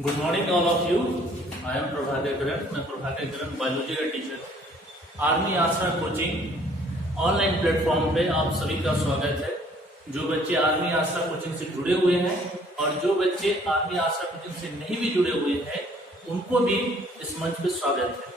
Good morning all of you. I am Prabhakar Karan. मैं Prabhakar Karan biology का teacher. Army Aasra coaching online platform पे आप सभी का स्वागत है। जो बच्चे आर्मी आसरा कोचिंग से जुड़े हुए हैं और जो बच्चे आर्मी आसरा कोचिंग से नहीं भी जुड़े हुए हैं उनको भी इस मंच पे स्वागत है।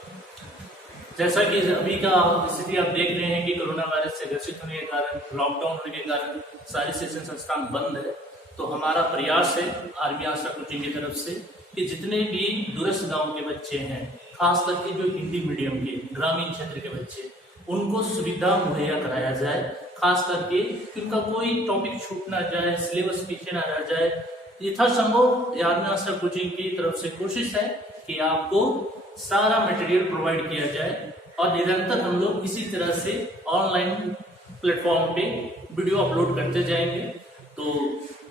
जैसा कि अभी का स्थिति आप देख रहे हैं कि कोरोना वायरस से ग्रसित होने के कारण, लॉकडाउन होने के कारण सारे शिक्षण संस्थान बंद है। तो हमारा प्रयास है आर्मी आसरा कोचिंग की तरफ से कि जितने भी दूरस्थ गांव के बच्चे हैं, खास करके जो हिंदी मीडियम के ग्रामीण क्षेत्र के बच्चे, उनको सुविधा मुहैया कराया जाए। खास करके उनका कोई टॉपिक छूट ना जाए, सिलेबस पीछे ना रह जाए। यथासंभव आर्मी आसरा कोचिंग की तरफ से कोशिश है कि आपको सारा मटेरियल प्रोवाइड किया जाए और निरंतर हम लोग इसी तरह से ऑनलाइन प्लेटफॉर्म पे वीडियो अपलोड करते जाएंगे। तो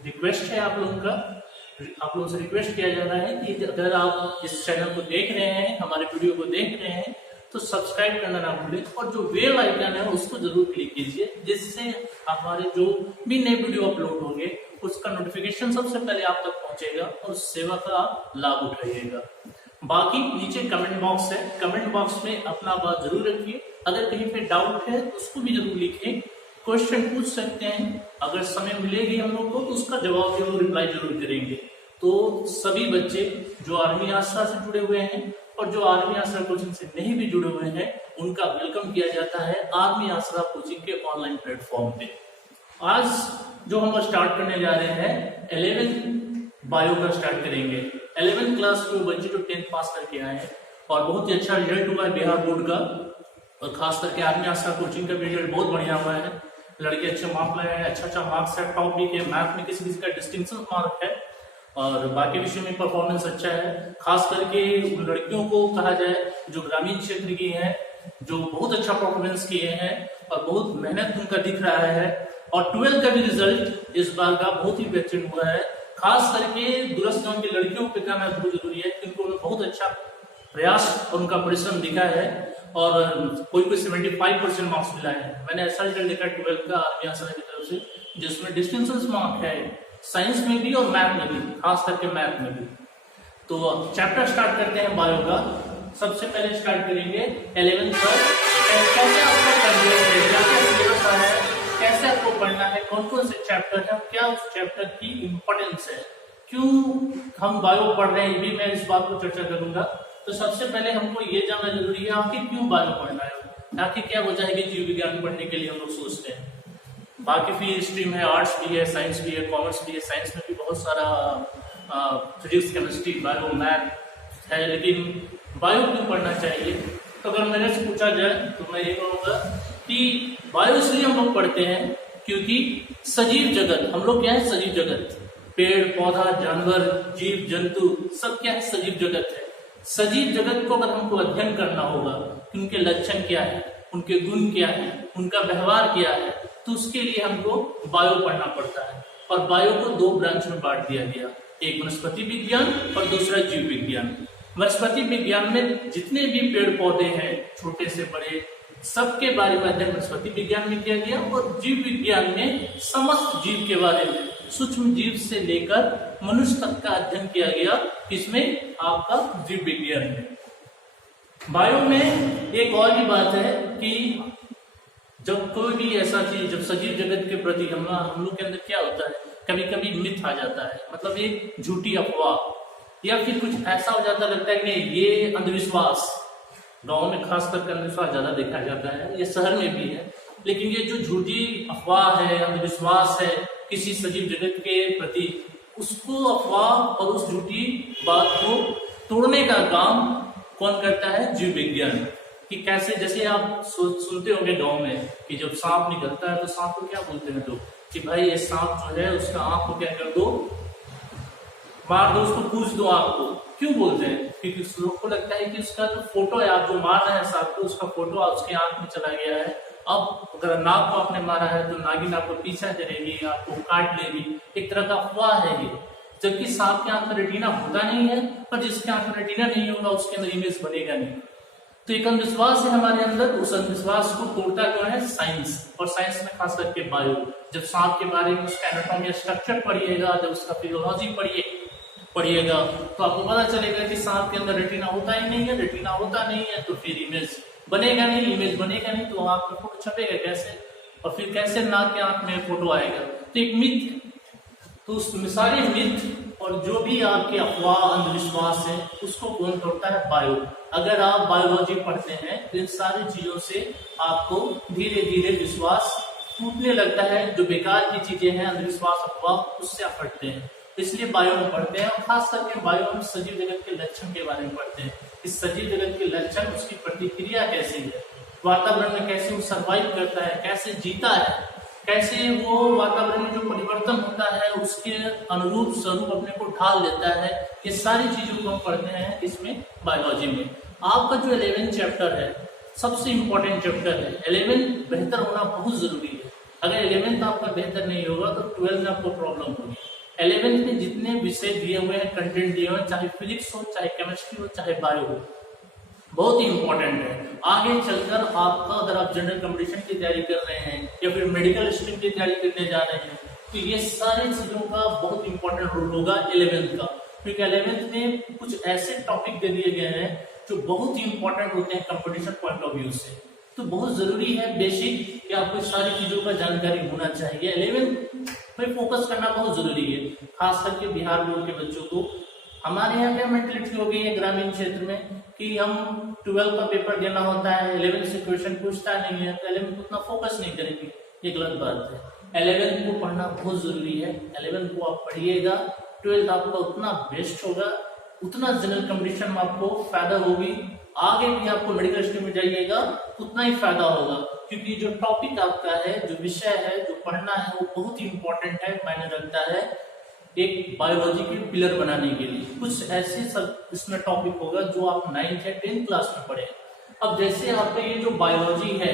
रिक्वेस्ट है आप लोगों से रिक्वेस्ट किया जा रहा है कि अगर आप इस चैनल को देख रहे हैं, हमारे वीडियो को देख रहे हैं, तो सब्सक्राइब करना ना भूलें और जो बेल आइकन है उसको जरूर क्लिक कीजिए, जिससे हमारे जो भी नए वीडियो अपलोड होंगे उसका नोटिफिकेशन सबसे पहले आप तक पहुंचेगा और उस सेवा का आप लाभ उठाइएगा। बाकी नीचे कमेंट बॉक्स है, कमेंट बॉक्स में अपना बात जरूर रखिए। अगर कहीं पे डाउट है तो उसको भी जरूर लिखें, क्वेश्चन पूछ सकते हैं। अगर समय मिलेगी हम लोग को तो उसका जवाब जरूर रिप्लाई जरूर करेंगे। तो सभी बच्चे जो आर्मी आसरा से जुड़े हुए हैं और जो आर्मी आसरा कोचिंग से नहीं भी जुड़े हुए हैं उनका वेलकम किया जाता है आर्मी आसरा कोचिंग के ऑनलाइन प्लेटफॉर्म पे। आज जो हम स्टार्ट करने जा रहे हैं 11th बायो का स्टार्ट करेंगे। 11th क्लास के बच्चे जो 10th पास करके आए हैं और बहुत ही अच्छा रिजल्ट हुआ है बिहार बोर्ड का, और खास करके आर्मी आसरा कोचिंग का भी रिजल्ट बहुत बढ़िया हुआ है। लड़के अच्छे मार्क्स लाए हैं, अच्छा मार्क्स है, टॉप भी के मैथ में किसी का डिस्टिंक्शन मार्क है और बाकी विषय में परफॉर्मेंस अच्छा है। खास करके उन लड़कियों को कहा जाए जो ग्रामीण क्षेत्र की हैं, जो बहुत अच्छा परफॉर्मेंस किए हैं और बहुत मेहनत उनका दिख रहा है। और 12th का भी रिजल्ट इस बार का बहुत ही बेहतरीन हुआ है। खास करके दूरस्थ गांव की लड़कियों पे कहना बहुत जरूरी है कि उनको बहुत अच्छा प्रयास और उनका परिश्रम दिखा है और कोई 75% मार्क्स मिला है। मैंने ऐसा रिजल्ट देखा 12th का आर्मी आसरा की तरफ से, जिसमें डिस्टिंक्शन मार्क है साइंस में भी और मैथ में भी, खास करके मैथ में भी। तो चैप्टर स्टार्ट करते हैं बायो का। सबसे पहले स्टार्ट करेंगे 11th पर कैसे आपको सिलेबस है, कैसे आपको पढ़ना है, कौन कौन से चैप्टर है, क्या उस चैप्टर की इंपॉर्टेंस है, क्यों हम बायो पढ़ रहे हैं, भी मैं इस बात को चर्चा करूंगा। तो सबसे पहले हमको ये जानना जरूरी है आखिर क्यों बायो पढ़ना है, आखिर क्या वजह है कि जीव विज्ञान पढ़ने के लिए हम लोग सोचते हैं। बाकी भी स्ट्रीम है, आर्ट्स भी है, साइंस भी है, कॉमर्स भी है। साइंस में भी बहुत सारा फिजिक्स, केमिस्ट्री, बायो, मैथ है, लेकिन बायो क्यों पढ़ना चाहिए। तो अगर मेरे से पूछा जाए तो मैं ये कहूँगा कि बायो इसलिए हम लोग पढ़ते हैं क्योंकि सजीव जगत, हम लोग क्या है, सजीव जगत, पेड़ पौधा, जानवर, जीव जंतु, सब क्या है, सजीव जगत है। सजीव जगत को अगर हमको अध्ययन करना होगा कि उनके लक्षण क्या है, उनके गुण क्या है, उनका व्यवहार क्या है, तो उसके लिए हमको बायो पढ़ना पड़ता है। और बायो को 2 ब्रांच में बांट दिया गया, एक वनस्पति विज्ञान और दूसरा जीव विज्ञान। वनस्पति विज्ञान में जितने भी पेड़ पौधे हैं, छोटे से बड़े, सबके बारे में अध्ययन वनस्पति विज्ञान में किया गया। और जीव विज्ञान में समस्त जीव के बारे में, सूक्ष्म जीव से लेकर मनुष्य तक का अध्ययन किया गया। इसमें आपका जीव विज्ञान में। बायो में एक और भी बात है कि जब कोई भी ऐसा चीज, जब सजीव जगत के प्रति हम लोग के अंदर क्या होता है, कभी कभी मिथ आ जाता है, मतलब एक झूठी अफवाह या फिर कुछ ऐसा हो जाता, लगता है कि ये अंधविश्वास। गाँव में खास करके अंधविश्वास ज्यादा देखा जाता है, ये शहर में भी है, लेकिन ये जो झूठी अफवाह है, अंधविश्वास है किसी सजीव जगत के प्रति, उसको अफवाह और उस झूठी बात को तोड़ने का काम कौन करता है, जीव विज्ञान। कि कैसे, जैसे आप सुनते होंगे गांव में कि जब सांप निकलता है तो सांप को क्या बोलते हैं लोग कि भाई ये सांप जो है उसका आंख को क्या कर दो, मार दो, उसको पूछ दो आंख को। क्यों बोलते हैं, क्योंकि उस लोग को लगता है कि उसका जो फोटो है, आप जो मार रहे हैं सांप को, उसका फोटो उसके आंख में चला गया है। अब अगर नाग को आपने मारा है तो नागिन आपको पीछा करेगी, आपको काट लेगी, एक तरह का अफवाह है ये। जबकि सांप के आंख में रेटिना होता नहीं है, पर जिसके आंख में रेटिना नहीं होगा उसके अंदर इमेज बनेगा नहीं। तो एक अंधविश्वास है हमारे अंदर, उस अंधविश्वास को तोड़ता कौन है, साइंस। और साइंस में खास करके बायो। जब सांप के बारे में उसका एनाटॉमी स्ट्रक्चर पढ़िएगा, जब उसका फिजियोलॉजी पढ़िए, पढ़िएगा तो आपको पता चलेगा कि सांप के अंदर रेटिना होता ही नहीं है, रेटिना होता नहीं है तो फिर इमेज बनेगा नहीं, इमेज बनेगा नहीं तो आंख में फोटो छपेगा कैसे, और फिर कैसे नाक के आंख में फोटो आएगा। तो एक मिथ है। तो उस सारे मिथ और जो भी आपके अफवाह अंधविश्वास है उसको कौन तोड़ता है? बायो। अगर आप बायोलॉजी पढ़ते हैं तो इन सारी चीजों से आपको धीरे धीरे विश्वास टूटने लगता है। जो बेकार की चीजें हैं, अंधविश्वास, अफवाह, उससे आप हटते हैं। इसलिए बायो में पढ़ते हैं, और खास करके बायो में सजीव जगत के लक्षण के बारे में पढ़ते हैं। इस सजीव जगत के लक्षण, उसकी प्रतिक्रिया कैसी है, वातावरण में कैसे वो सर्वाइव करता है, कैसे जीता है, कैसे वो वातावरण में जो परिवर्तन होता है उसके अनुरूप स्वरूप अपने को ढाल लेता है। ये सारी चीजों को हम पढ़ते हैं इसमें बायोलॉजी में। आपका जो 11th चैप्टर है सबसे इंपॉर्टेंट चैप्टर है। 11th बेहतर होना बहुत जरूरी है। अगर 11th आपका बेहतर नहीं होगा तो 12th में आपको प्रॉब्लम होगी। 11th में जितने विषय दिए हुए हैं, कंटेंट दिए हुए हैं, चाहे फिजिक्स हो, चाहे केमिस्ट्री हो, चाहे बायो हो, बहुत ही इंपॉर्टेंट है। आगे चलकर आपका अगर आप जनरल कंपटीशन की तैयारी कर रहे हैं या फिर मेडिकल स्ट्रीम की तैयारी करने जा रहे हैं तो ये सारी चीजों का बहुत इंपॉर्टेंट रोल होगा 11th का। क्योंकि 11th में कुछ ऐसे टॉपिक दे दिए गए हैं जो बहुत ही इंपॉर्टेंट होते हैं कंपटीशन पॉइंट ऑफ व्यू से। तो बहुत जरूरी है बेसिक कि आपको इस सारी चीजों का जानकारी होना चाहिए। 11th पे फोकस करना बहुत जरूरी है, खास करके बिहार बोर्ड के बच्चों को। हमारे यहाँ क्या मेंटेलिटी हो गई है ग्रामीण क्षेत्र में कि हम 12 का पेपर देना होता है, 11 से क्वेश्चन पूछता नहीं है तो 11 को उतना फोकस नहीं करेंगे। ये गलत बात है। 11 को पढ़ना बहुत जरूरी है। 11 को आप पढ़िएगा, 12 आपका उतना बेस्ट होगा, उतना जनरल कंपटीशन में आपको फायदा होगी। आगे भी आपको मेडिकल स्ट्रीम में जाइएगा उतना ही फायदा होगा, क्योंकि जो टॉपिक आपका है, जो विषय है, जो पढ़ना है वो बहुत ही इंपॉर्टेंट है, मायने रखता है एक बायोलॉजी के पिलर बनाने के लिए। कुछ ऐसे सब इसमें टॉपिक होगा जो आप 9th या 10th क्लास में पढ़े। अब जैसे आपका ये जो बायोलॉजी है,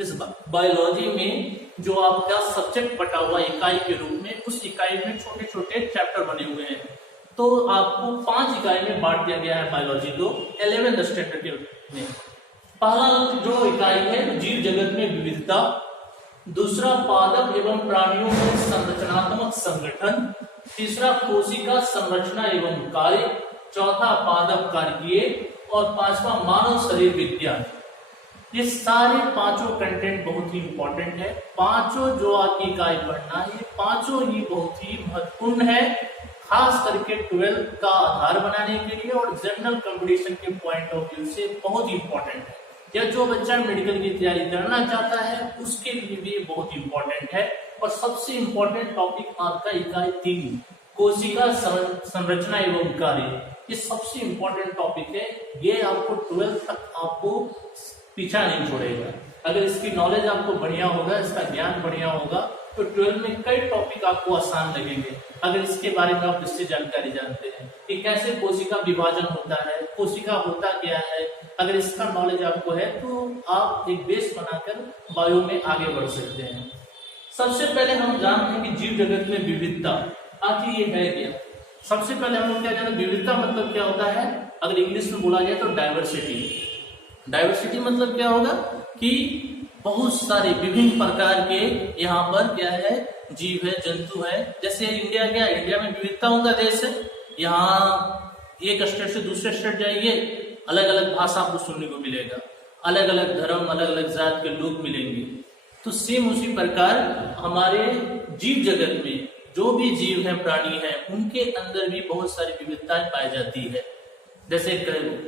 इस बायोलॉजी में जो आपका सब्जेक्ट बटा हुआ इकाई के रूप में, उस इकाई में छोटे छोटे चैप्टर बने हुए हैं। तो आपको 5 इकाई में बांट दिया गया है बायोलॉजी को 11th स्टैंडर्ड के में। पहला जो इकाई है जीव जगत में विविधता, दूसरा पादप एवं प्राणियों में संरचनात्मक संगठन, तीसरा कोशिका संरचना एवं कार्य, चौथा पादप कार्य और पांचवा मानव शरीर विज्ञान। ये सारे पांचों कंटेंट बहुत ही इंपॉर्टेंट है। पांचों जो आपकी इकाई पढ़ना है, पांचों ही बहुत ही महत्वपूर्ण है, खास करके 12th का आधार बनाने के लिए और जनरल कंपटीशन के पॉइंट ऑफ व्यू से बहुत इंपॉर्टेंट है। या जो बच्चा मेडिकल की तैयारी करना चाहता है उसके लिए भी बहुत इंपॉर्टेंट है। और सबसे इंपॉर्टेंट टॉपिक आपका इकाई 3 कोशिका संरचना एवं कार्य, ये सबसे इंपॉर्टेंट टॉपिक है। ये आपको 12th तक आपको पीछा नहीं छोड़ेगा। अगर इसकी नॉलेज आपको बढ़िया होगा, इसका ज्ञान बढ़िया होगा तो 12th में कई टॉपिक आपको आसान लगेंगे। अगर इसके बारे में आप इससे जानकारी जानते हैं कि कैसे कोशिका विभाजन होता है, कोशिका होता क्या है, अगर इसका नॉलेज आपको है तो आप एक बेस बनाकर बायो में आगे बढ़ सकते हैं। सबसे पहले हम जानते हैं कि जीव जगत में विविधता आखिर ये है क्या। सबसे पहले हम लोग क्या जानते हैं, विविधता मतलब क्या होता है। अगर इंग्लिश में बोला जाए तो डाइवर्सिटी। डाइवर्सिटी मतलब क्या होगा कि बहुत सारे विभिन्न प्रकार के यहाँ पर क्या है, जीव है, जंतु है। जैसे इंडिया क्या, इंडिया में विविधताओं का देश है। यहाँ एक स्टेट से दूसरे स्टेट जाइए, अलग अलग भाषा आपको सुनने को मिलेगा, अलग अलग धर्म, अलग अलग जात के लोग मिलेंगे। तो सेम उसी प्रकार हमारे जीव जगत में जो भी जीव है, प्राणी है, उनके अंदर भी बहुत सारी विविधताएं पाई जाती है। जैसे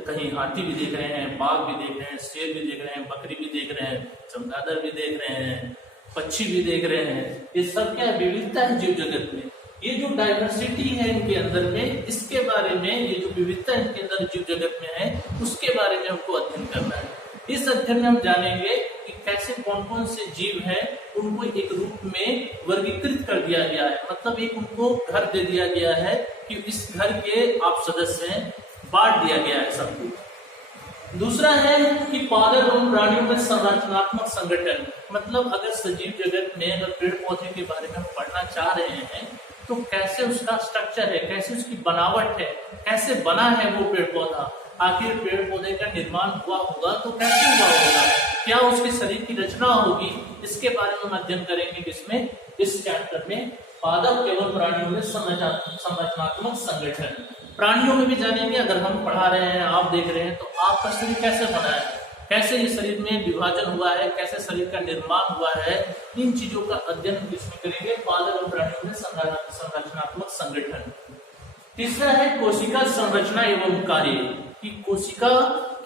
कहीं हाथी भी देख रहे हैं, बाघ भी देख रहे हैं, शेर भी देख रहे हैं, बकरी भी देख रहे हैं, चमगादड़ भी देख रहे हैं, पक्षी भी देख रहे हैं। ये सब क्या विविधता है जीव जगत में। ये जो डाइवर्सिटी है इनके अंदर में, इसके बारे में, ये जो विविधता इनके अंदर जीव जगत में है, उसके बारे में हमको अध्ययन करना है। इस अध्ययन में हम जानेंगे कि कैसे कौन कौन से जीव हैं, उनको एक रूप में वर्गीकृत कर दिया गया है। मतलब एक उनको घर दे दिया गया है कि इस घर के आप सदस्य हैं, बांट दिया गया है सब कुछ। दूसरा है कि पादप एवं प्राणियों में संरचनात्मक संगठन। मतलब अगर सजीव जगत में अगर पेड़ पौधे के बारे में हम पढ़ना चाह रहे हैं तो कैसे उसका स्ट्रक्चर है, कैसे उसकी बनावट है, कैसे बना है वो पेड़ पौधा, आखिर पेड़ पौधे का निर्माण हुआ होगा तो कैसे हुआ होगा, क्या उसके शरीर की रचना होगी, इसके बारे में हम अध्ययन करेंगे किसमें, इस चैप्टर में पादप एवं प्राणियों में संरचनात्मक संगठन। प्राणियों में भी जानेंगे, अगर हम पढ़ा रहे हैं, आप देख रहे हैं, तो आपका शरीर कैसे बना है, कैसे ये शरीर में विभाजन हुआ है, कैसे शरीर का निर्माण हुआ है, इन चीजों का अध्ययन इसमें करेंगे, पादप एवं प्राणियों में संरचनात्मक संगठन। तीसरा है कोशिका संरचना एवं कार्य, कि कोशिका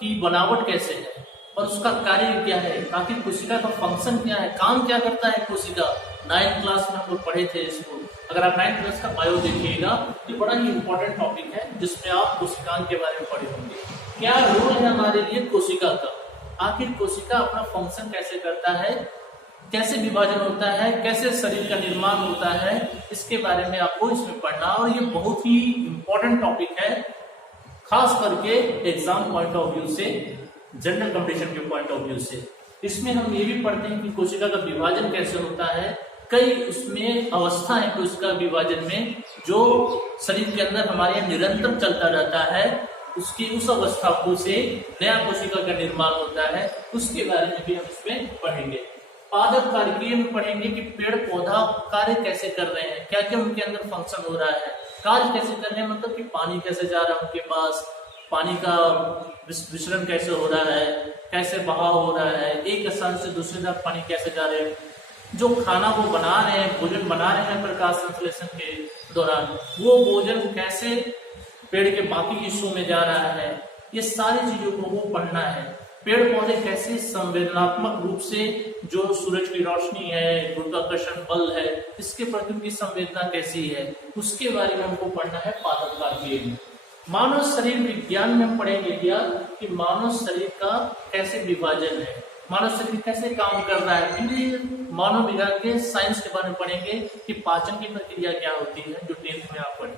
की बनावट कैसे है और उसका कार्य क्या है, ताकि कोशिका का फंक्शन क्या है, काम क्या करता है कोशिका। 9th क्लास में हम लोग पढ़े थे इसको। अगर आप 9th क्लास का बायो देखिएगा तो बड़ा ही इंपॉर्टेंट टॉपिक है, जिसमें आप कोशिकाओं के बारे में पढ़े होंगे। क्या रोल है हमारे लिए कोशिका का, आखिर कोशिका अपना फंक्शन कैसे करता है, कैसे विभाजन होता है, कैसे शरीर का निर्माण होता है, इसके बारे में आपको इसमें पढ़ना। और ये बहुत ही इंपॉर्टेंट टॉपिक है, खास करके एग्जाम पॉइंट ऑफ व्यू से, जनरल कंपटीशन के पॉइंट ऑफ व्यू से। इसमें हम ये भी पढ़ते हैं कि कोशिका का विभाजन कैसे होता है। कई उसमें अवस्था है कोशिका विभाजन में, जो शरीर के अंदर हमारे यहाँ निरंतर चलता रहता है। उसकी उस अवस्था को से नया कोशिका का निर्माण होता है, उसके बारे में भी हम इसमें पढ़ेंगे। पादप कार्य में पढ़ेंगे कि पेड़ पौधा कार्य कैसे कर रहे हैं, क्या क्या उनके अंदर फंक्शन हो रहा है, कार्य कैसे कर रहे हैं, मतलब कि पानी कैसे जा रहा है उनके पास, पानी का विसरण कैसे हो रहा है, कैसे बहाव हो रहा है, एक स्थान से दूसरे तरफ पानी कैसे जा रहे हैं, जो खाना वो बना रहे हैं, भोजन बना रहे हैं प्रकाश संश्लेषण के दौरान, वो भोजन कैसे पेड़ के बाकी हिस्सों में जा रहा है, ये सारी चीजों को वो पढ़ना है। पेड़ पौधे कैसे संवेदनात्मक रूप से, जो सूरज की रोशनी है, गुरुत्वाकर्षण बल है, इसके प्रति उनकी संवेदना कैसी है, उसके बारे में हमको पढ़ना है पादप कार्य में। मानव शरीर विज्ञान में हम पढ़ेंगे क्या, कि मानव शरीर का कैसे विभाजन है, मानव शरीर कैसे काम कर रहा है। फिर मानव विज्ञान के साइंस के बारे में पढ़ेंगे कि पाचन की प्रक्रिया क्या होती है, जो 10th में आप पढ़े।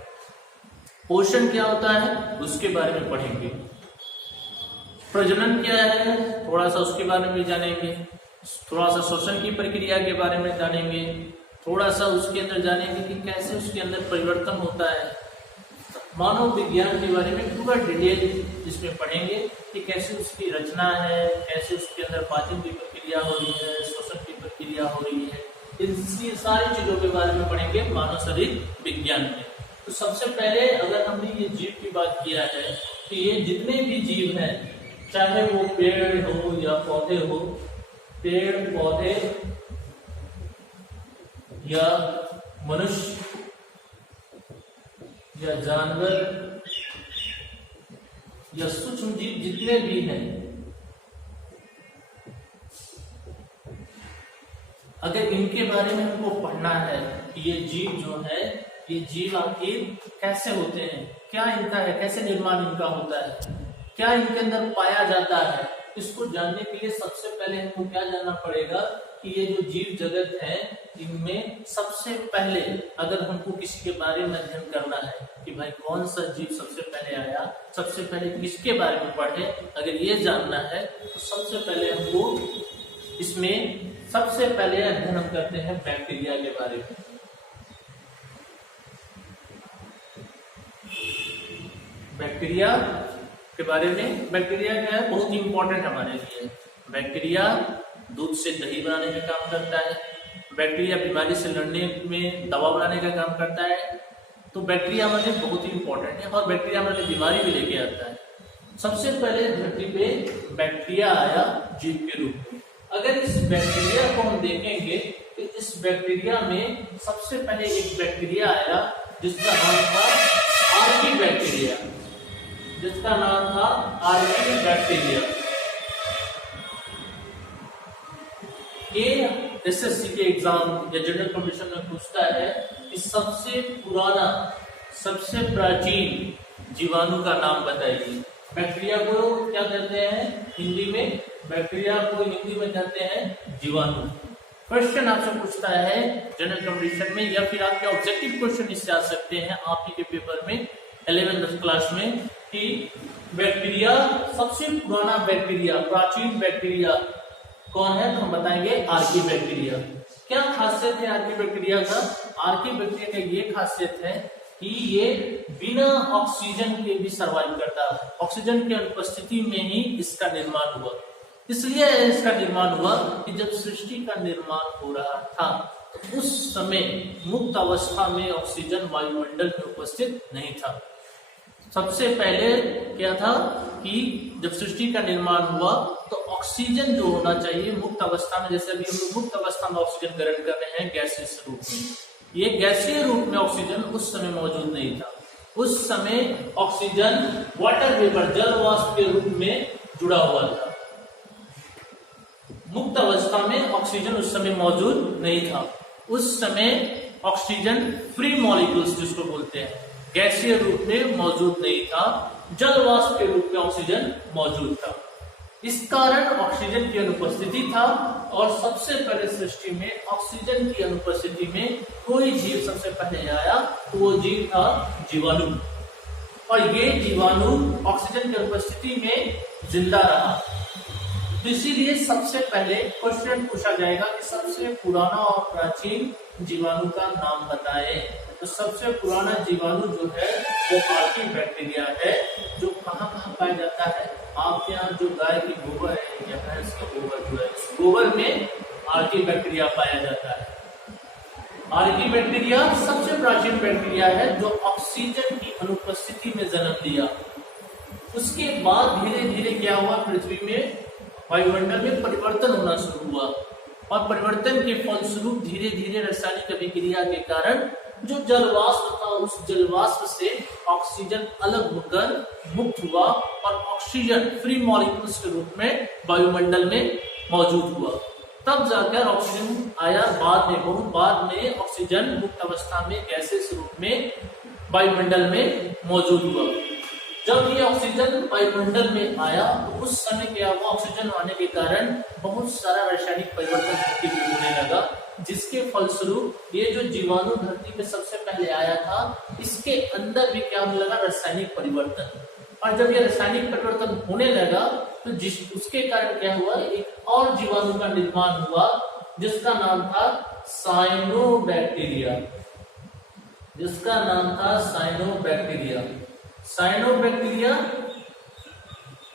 पोषण क्या होता है, उसके बारे में पढ़ेंगे। प्रजनन क्या है, थोड़ा सा उसके बारे में जानेंगे। थोड़ा सा श्वसन की प्रक्रिया के बारे में जानेंगे। थोड़ा सा उसके अंदर जानेंगे कि कैसे उसके अंदर परिवर्तन होता है। मानव विज्ञान के बारे में पूरा डिटेल इसमें पढ़ेंगे कि कैसे उसकी रचना है, कैसे उसके अंदर पाचन की प्रक्रिया हो रही है, श्वसन की प्रक्रिया हो रही है। इन सारी चीजों के बारे में पढ़ेंगे मानव शरीर विज्ञान में। तो सबसे पहले अगर हमने ये जीव की बात किया है कि ये जितने भी जीव हैं, चाहे वो पेड़ हो या पौधे हो, पेड़ पौधे या मनुष्य या जानवर या सूक्ष्म जीव जितने भी हैं, अगर इनके बारे में हमको पढ़ना है कि ये जीव जो है, ये जीव आखिर कैसे होते हैं, क्या इनका है, कैसे निर्माण इनका होता है, क्या इनके अंदर पाया जाता है, इसको जानने के लिए सबसे पहले हमको क्या जानना पड़ेगा कि ये जो जीव जगत है, इनमें सबसे पहले अगर हमको किसी के बारे में अध्ययन करना है कि भाई कौन सा जीव सबसे पहले आया, सबसे पहले किसके बारे में पढ़े, अगर ये जानना है तो सबसे पहले हमको इसमें सबसे पहले अध्ययन हम करते हैं बैक्टीरिया के बारे में। बैक्टीरिया के बारे में, बैक्टीरिया क्या है, बहुत ही इंपॉर्टेंट हमारे लिए। बैक्टीरिया दूध से दही बनाने का काम करता है, बैक्टीरिया बीमारी से लड़ने में दवा बनाने का काम करता है। तो बैक्टीरिया हमारे लिए बहुत ही इंपॉर्टेंट है और बैक्टीरिया हमारे लिए बीमारी भी लेके आता है। सबसे पहले धरती पे बैक्टीरिया आया जीव के रूप में। अगर इस बैक्टीरिया को हम देखेंगे तो इस बैक्टीरिया में सबसे पहले एक बैक्टीरिया आया जिसका नाम था आर्की बैक्टीरिया, जिसका नाम था आर्की बैक्टीरिया। ये एसएससी के एग्जाम या जनरल कंपटीशन में पूछता है कि सबसे पुराना, सबसे प्राचीन जीवाणु का नाम बताइए। बैक्टीरिया को क्या कहते हैं हिंदी में, बैक्टीरिया को हिंदी में कहते हैं जीवाणु। क्वेश्चन आपसे पूछता है जनरल कंपटीशन में, या फिर आपके ऑब्जेक्टिव क्वेश्चन इससे आ सकते हैं आपके के पेपर में 11th क्लास में, कि बैक्टीरिया, सबसे पुराना बैक्टीरिया, प्राचीन बैक्टीरिया कौन है, तो हम बताएंगे आर्की बैक्टीरिया। क्या खासियत है आर्की बैक्टीरिया का? आर्की बैक्टीरिया का ये खासियत है कि ये बिना ऑक्सीजन के भी सर्वाइव करता है। ऑक्सीजन की अनुपस्थिति में ही इसका निर्माण हुआ। इसलिए इसका निर्माण हुआ कि जब सृष्टि का निर्माण हो रहा था तो उस समय मुक्त अवस्था में ऑक्सीजन वायुमंडल में उपस्थित नहीं था। सबसे पहले क्या था कि जब सृष्टि का निर्माण हुआ तो ऑक्सीजन जो होना चाहिए मुक्त अवस्था में, जैसे अभी हम लोग मुक्त अवस्था में ऑक्सीजन ग्रहण कर रहे हैं गैसीय रूप में, ये गैसीय रूप में ऑक्सीजन उस समय मौजूद नहीं था। उस समय ऑक्सीजन वाटर वेपर, जल वाष्प के रूप में जुड़ा हुआ था। मुक्त अवस्था में ऑक्सीजन उस समय मौजूद नहीं था। उस समय ऑक्सीजन फ्री मॉलिक्यूल्स जिसको बोलते हैं, गैसीय रूप में मौजूद नहीं था, जल वाष्प के रूप में ऑक्सीजन मौजूद था। इस कारण ऑक्सीजन की अनुपस्थिति था और सबसे पहले सृष्टि में ऑक्सीजन की अनुपस्थिति में कोई जीव सबसे पहले आया तो वो जीव था जीवाणु, और ये जीवाणु ऑक्सीजन की अनुपस्थिति में जिंदा रहा। तो इसीलिए सबसे पहले क्वेश्चन पूछा जाएगा कि सबसे पुराना और प्राचीन जीवाणु का नाम बताएं। तो सबसे पुराना जीवाणु जो है वो आर्की बैक्टीरिया है, जो कहाँ कहाँ पाया जाता है। आपके यहाँ जो गाय की गोबर है या भैंस का गोबर जो है, उस गोबर में आर्की बैक्टीरिया पाया जाता है। आर्की बैक्टीरिया सबसे प्राचीन बैक्टीरिया है जो ऑक्सीजन की अनुपस्थिति में जन्म लिया। उसके बाद धीरे धीरे क्या हुआ, पृथ्वी में वायुमंडल में परिवर्तन होना शुरू हुआ, और परिवर्तन के फलस्वरूप धीरे धीरे रासायनिक अभिक्रिया के कारण जो जलवाष्प था उस जलवाष्प से ऑक्सीजन अलग होकर मुक्त हुआ और ऑक्सीजन फ्री मॉलिक्यूल्स के रूप में वायुमंडल में मौजूद हुआ। तब जाकर ऑक्सीजन आया बाद में, बहुत बाद में ऑक्सीजन मुक्त अवस्था में गैसेस रूप में वायुमंडल में मौजूद हुआ। जब ये ऑक्सीजन वायुमंडल में आया तो उस समय क्या हुआ, ऑक्सीजन आने के कारण बहुत सारा रासायनिक परिवर्तन धरती पे होने लगा, जिसके फलस्वरूप ये जो जीवाणु धरती पे सबसे पहले आया था इसके अंदर भी क्या होने लगा, रासायनिक परिवर्तन। और जब ये रासायनिक परिवर्तन होने लगा तो उसके कारण क्या हुआ, एक और जीवाणु का निर्माण हुआ जिसका नाम था साइनोबैक्टीरिया, जिसका नाम था साइनोबैक्टीरिया।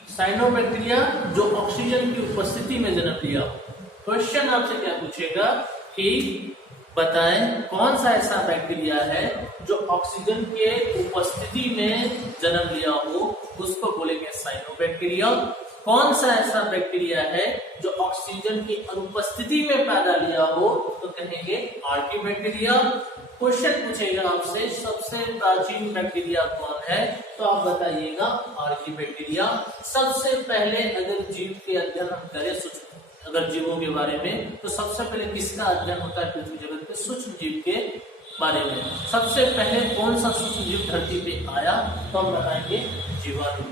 साइनोबैक्टीरिया जो ऑक्सीजन की उपस्थिति में जन्म लिया। क्वेश्चन आपसे क्या पूछेगा कि बताएं कौन सा ऐसा बैक्टीरिया है जो ऑक्सीजन के उपस्थिति में जन्म लिया हो, उसको बोलेंगे साइनोबैक्टीरिया। कौन सा ऐसा बैक्टीरिया है जो ऑक्सीजन की अनुपस्थिति में पैदा लिया हो, तो कहेंगे आर्की बैक्टीरिया। क्वेश्चन पूछेगा आपसे सबसे प्राचीन बैक्टीरिया कौन है, तो आप बताइएगा आर्की बैक्टीरिया। सबसे पहले अगर जीव के अध्ययन हम करें, अगर जीवों के बारे में, तो सबसे पहले किसका अध्ययन होता है पृथ्वी जगत पे, सूक्ष्म जीव के बारे में। सबसे पहले कौन सा सूक्ष्म जीव धरती पे आया, तो हम बताएंगे जीवाणु।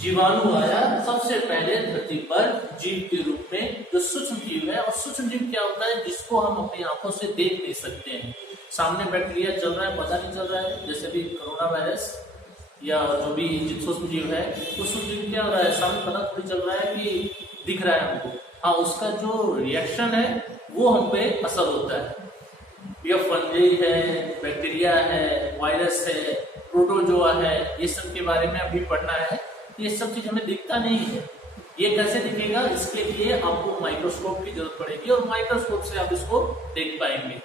जीवाणु आया सबसे पहले धरती पर जीव के रूप में, जो सूक्ष्म जीव है। और सूक्ष्म जीव क्या होता है, जिसको हम अपनी आंखों से देख नहीं सकते हैं। सामने बैक्टीरिया चल रहा है, पता नहीं चल रहा है, जैसे भी कोरोना वायरस या जो भी सूक्ष्म जीव है, वो सूक्ष्म जीव क्या हो रहा है, सामने पता थोड़ी चल रहा है कि दिख रहा है हमको। हाँ, उसका जो रिएक्शन है वो हम पे असर होता है। यह फंजी है, बैक्टीरिया है, वायरस है, प्रोटोजोआ है, ये सब के बारे में अभी पढ़ना है। ये सब चीज हमें दिखता नहीं है। ये कैसे दिखेगा, इसके लिए आपको माइक्रोस्कोप की जरूरत पड़ेगी और माइक्रोस्कोप से आप इसको देख पाएंगे।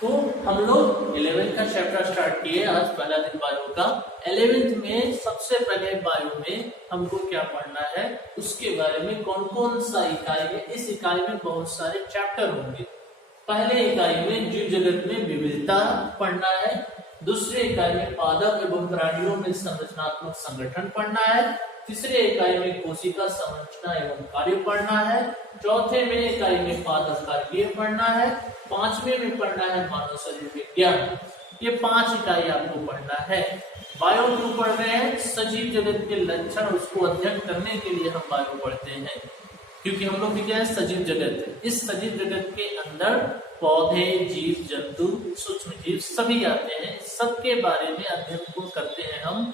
तो हम लोग 11th का चैप्टर स्टार्ट किए, आज पहला दिन बायो का। 11th में सबसे पहले बायो में हमको क्या पढ़ना है, उसके बारे में कौन कौन सा इकाई है। इस इकाई में बहुत सारे चैप्टर होंगे। पहले इकाई में जीव जगत में विविधता पढ़ना है, दूसरे इकाई में पादप एवं प्राणियों में संरचनात्मक संगठन पढ़ना है, तीसरे इकाई में कोशिका संरचना एवं कार्य पढ़ना है, चौथे में इकाई में पादप कार्य पढ़ना है, पांचवें में पढ़ना है मानव शरीर विज्ञान। ये 5 इकाई आपको पढ़ना है। बायो क्यों पढ़ रहे हैं, सजीव जगत के लक्षण, उसको अध्ययन करने के लिए हम बायो पढ़ते हैं, क्योंकि हम लोग क्या है, सजीव जगत। इस सजीव जगत के अंदर पौधे, जीव जंतु, सूक्ष्म जीव सभी आते हैं। सबके बारे में अध्ययन को करते हैं हम,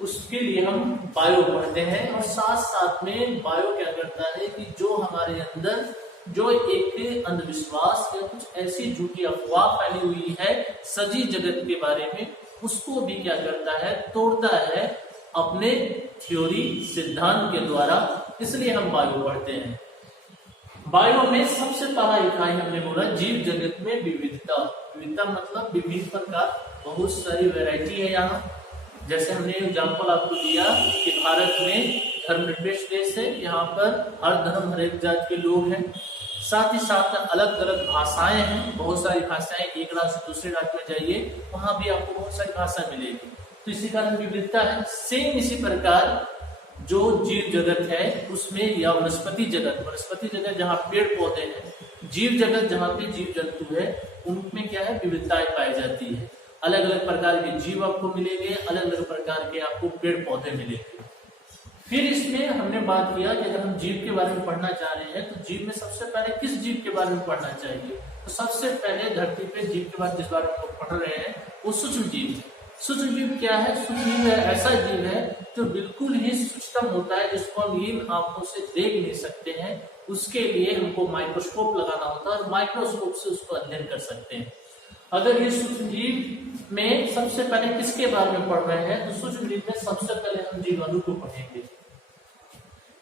उसके लिए हम बायो पढ़ते हैं। और साथ साथ में बायो क्या करता है कि जो हमारे अंदर जो एक अंधविश्वास या कुछ ऐसी झूठी अफवाह फैली हुई है सजीव जगत के बारे में, उसको भी क्या करता है, तोड़ता है अपने थ्योरी सिद्धांत के द्वारा। इसलिए हम बायो पढ़ते हैं। बायो में सबसे पहला इकाई हमने बोला जीव जगत में विविधता। विविधता मतलब विभिन्न प्रकार, बहुत सारी वैरायटी है यहाँ। जैसे हमने एग्जाम्पल आपको दिया कि भारत में धर्मनिरपेक्ष देश है, यहाँ पर हर धर्म हर एक जात के लोग हैं। साथ ही साथ अलग अलग भाषाएं हैं, बहुत सारी भाषाएं। एक राज्य से दूसरे राज्य में जाइए, वहां भी आपको बहुत सारी भाषा मिलेगी, तो इसी कारण विविधता है। सेम इसी प्रकार जो जीव जगत है उसमें, या वनस्पति जगत जहाँ पेड़ पौधे हैं, जीव जगत जहाँ पे जीव जंतु है, उनमें क्या है, विविधताएं पाई जाती है। अलग अलग प्रकार के जीव आपको मिलेंगे, अलग अलग प्रकार के आपको पेड़ पौधे मिलेंगे। फिर इसमें हमने बात किया कि अगर हम जीव के बारे में पढ़ना चाह रहे हैं तो जीव में सबसे पहले किस जीव के बारे में पढ़ना चाहिए। तो सबसे पहले धरती पे जीव के बाद जिस बारे में हम पढ़ रहे हैं वो सूक्ष्म जीव है। सूक्ष्म जीव क्या है? सूक्ष्म जीव ऐसा जीव है जो बिल्कुल ही सूक्ष्म होता है, जिसको हम इन आंखों से देख नहीं सकते हैं। उसके लिए हमको माइक्रोस्कोप लगाना होता है और माइक्रोस्कोप से उसको अध्ययन कर सकते हैं। अगर ये सूक्ष्म जीव में सबसे पहले किसके बारे में पढ़ रहे हैं तो सूक्ष्म जीव में सबसे पहले हम जीवाणु को पढ़ेंगे।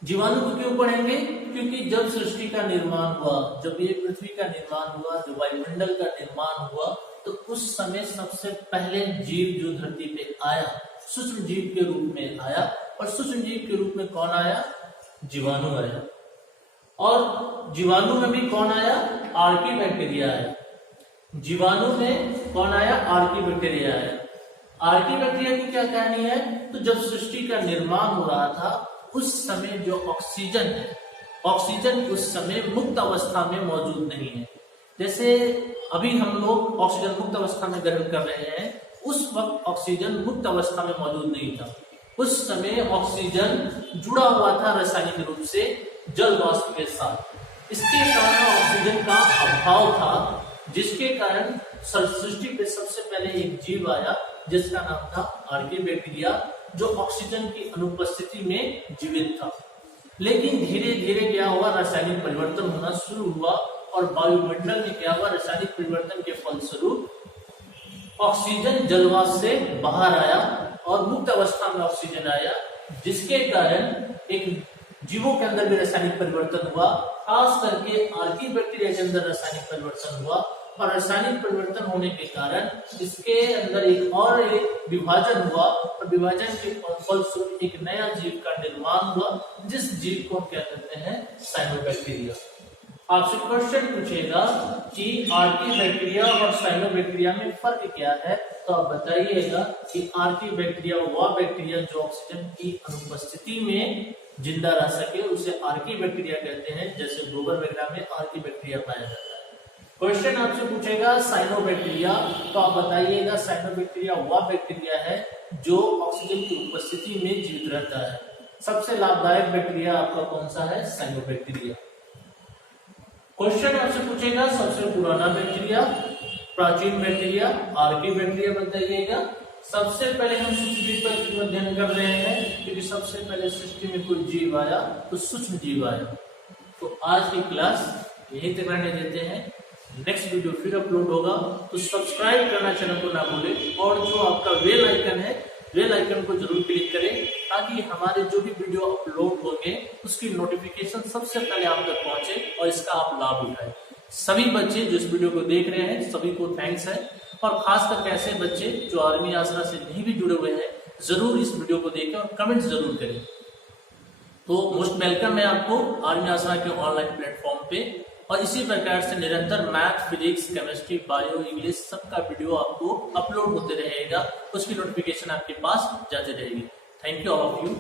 जीवाणु को क्यों पढ़ेंगे? क्योंकि जब सृष्टि का निर्माण हुआ, जब ये पृथ्वी का निर्माण हुआ, जब वायुमंडल का निर्माण हुआ, तो उस समय सबसे पहले जीव जो धरती पे आया सूक्ष्म जीव के रूप में आया। और सूक्ष्म जीव के रूप में कौन आया? जीवाणु आया। और जीवाणु में भी कौन आया? आर्की बैक्टीरिया आया। जीवाणु में कौन आया? आर्की बैक्टीरिया आया। आर्की बैक्टीरिया की क्या कहानी है? तो जब सृष्टि का निर्माण हो रहा था उस समय जो ऑक्सीजन है, ऑक्सीजन उस समय मुक्त अवस्था में मौजूद नहीं है। जैसे अभी हम लोग ऑक्सीजन मुक्त अवस्था में ग्रहण कर रहे हैं, उस वक्त ऑक्सीजन मुक्त अवस्था में मौजूद नहीं था। उस समय ऑक्सीजन जुड़ा हुआ था रासायनिक रूप से जल वाष्प के साथ। इसके कारण ऑक्सीजन का अभाव था, जिसके कारण सृष्टि पे सबसे पहले एक जीव आया जिसका नाम था आर्की बैक्टीरिया, जो ऑक्सीजन की अनुपस्थिति में जीवित था। लेकिन धीरे धीरे क्या हुआ? रासायनिक परिवर्तन होना शुरू हुआ और वायुमंडल में क्या हुआ? रासायनिक परिवर्तन के फलस्वरूप ऑक्सीजन जलवाष्प से बाहर आया और मुक्त अवस्था में ऑक्सीजन आया, जिसके कारण एक जीवों के अंदर भी रासायनिक परिवर्तन हुआ। खास करके आर्की बैक्टीरिया के अंदर रासायनिक परिवर्तन हुआ और रासायनिक परिवर्तन होने के कारण इसके अंदर एक विभाजन हुआ और विभाजन के फलस्वरूप एक नया जीव का निर्माण हुआ, जिस जीव को हम क्या कहते हैं? साइनोबैक्टीरिया। आपसे क्वेश्चन पूछेगा कि आर्की बैक्टीरिया और साइनोबैक्टीरिया में फर्क क्या है, तो आप बताइएगा कि आर्की बैक्टीरिया वह बैक्टीरिया जो ऑक्सीजन की अनुपस्थिति में जिंदा रह सके उसे आर्की बैक्टीरिया कहते हैं। जैसे गोबर वगैरह में आर्की बैक्टीरिया पाया जाता है। क्वेश्चन आपसे पूछेगा साइनोबैक्टीरिया, तो आप बताइएगा साइनोबैक्टीरिया वह बैक्टीरिया है जो ऑक्सीजन की उपस्थिति में जीवित रहता है। सबसे लाभदायक बैक्टीरिया आपका कौन सा है? साइनोबैक्टीरिया। क्वेश्चन आपसे पूछेगा सबसे पुराना बैक्टीरिया, प्राचीन बैक्टीरिया, आर्की बैक्टीरिया बताइएगा। सबसे पहले हम सूक्ष्म जीव का क्यों अध्ययन कर रहे हैं? क्योंकि सबसे पहले सृष्टि में कोई जीव आया तो सूक्ष्म जीव आया। तो आज की क्लास यहीं तक रहने देते हैं। नेक्स्ट वीडियो फिर अपलोड होगा, तो सब्सक्राइब करना चैनल को ना भूलें और जो आपका बेल आइकन है, बेल आइकन को जरूर क्लिक करें ताकि हमारे जो भी वीडियो अपलोड होंगे उसकी नोटिफिकेशन सबसे पहले आप तक पहुंचे और इसका आप लाभ उठाएं। सभी बच्चे जो इस वीडियो को देख रहे हैं सभी को थैंक्स है, और खास करके ऐसे बच्चे जो आर्मी आसरा से नहीं भी जुड़े हुए हैं जरूर इस वीडियो को देखें और कमेंट जरूर करें। तो मोस्ट वेलकम है आपको आर्मी आसरा के ऑनलाइन प्लेटफॉर्म पे, और इसी प्रकार से निरंतर math, physics, chemistry, bio, English सबका वीडियो आपको अपलोड होते रहेगा, उसकी नोटिफिकेशन आपके पास जाती रहेगी। Thank you all of you.